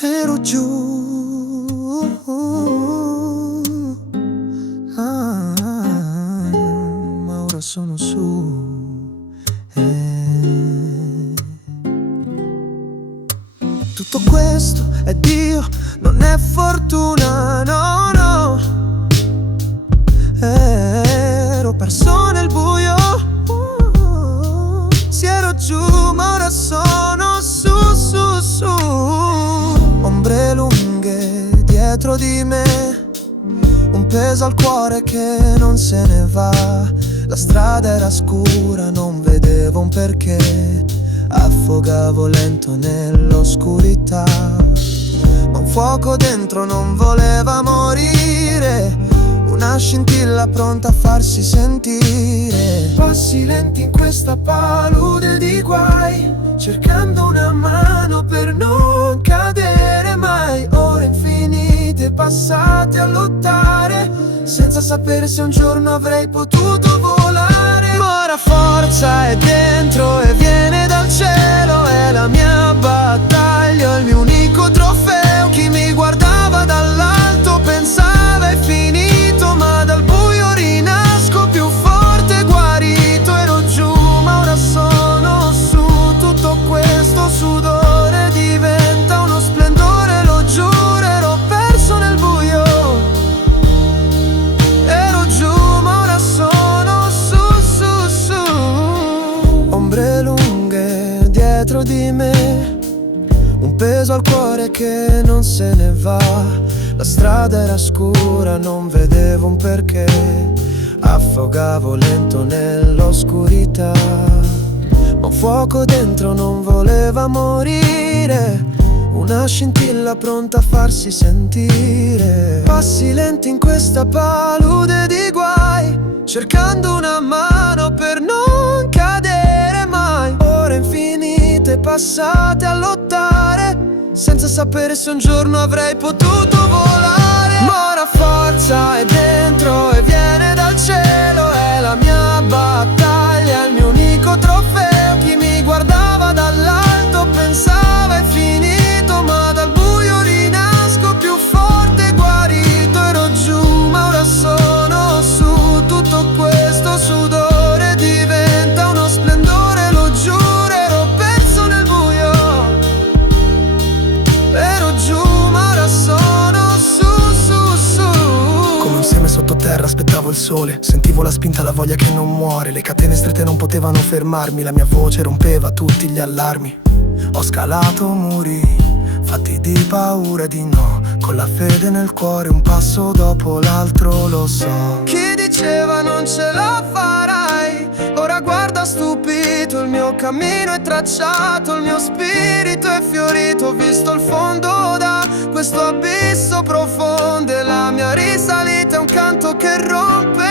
Ero giù, ma ora sono su. Tutto questo è Dio, non è fortuna, no, no. Ero perso nel buio, sì ero giù, ma ora sono su, su, su. Ombre lunghe dietro di me, un peso al cuore che non se ne va. La strada era scura, non vedevo un perché. Affogavo lento nell'oscurità, ma un fuoco dentro non voleva morire. Una scintilla pronta a farsi sentire. Passi lenti in questa palude di guai, cercando una mano per non cadere mai. Ore infinite passate a lottare, senza sapere se un giorno avrei potuto volare. Ma ora forza è dentro e viene dal cielo. È la mia battaglia, il mio unico trofeo. Chi mi guardava dall'alto pensava è finito, ma dal buio rinasco più forte, guarito. Ero giù, ma ora sono su. Tutto questo sudore diventa uno splendore, lo giuro. Ero perso nel buio, ero giù, ma ora sono su, su, su. Ombre lunghe dietro di me, un peso al cuore che non se ne va. La strada era scura, non vedevo un perché. Affogavo lento nell'oscurità, ma un fuoco dentro non voleva morire. Una scintilla pronta a farsi sentire. Passi lenti in questa palude di guai, cercando una mano per non cadere mai. Ore infinite passate a lottare, senza sapere se un giorno avrei potuto volare. Ma ora forza è dentro e viene dal cielo. È la mia battaglia, il mio unico trofeo. Chi mi guardava dall'alto pensava è finito, ma dal buio rinasco più forte, guarito. Ero giù, ma ora sono su. Tutto questo sudore diventa uno splendore, lo giuro. Ero perso nel buio, ero giù, ma ora sono su, su, su. Come un seme sottoterra aspettavo il sole, sentivo la spinta, la voglia che non muore. Le catene strette non potevano fermarmi, la mia voce rompeva tutti gli allarmi. Ho scalato muri fatti di paura e di no, con la fede nel cuore un passo dopo l'altro, lo so. Chi diceva non ce la farai, ora guarda stupito. Il mio cammino è tracciato, il mio spirito è fiorito. Ho visto il fondo da questo abisso profondo e la mia risalita è un canto che rompe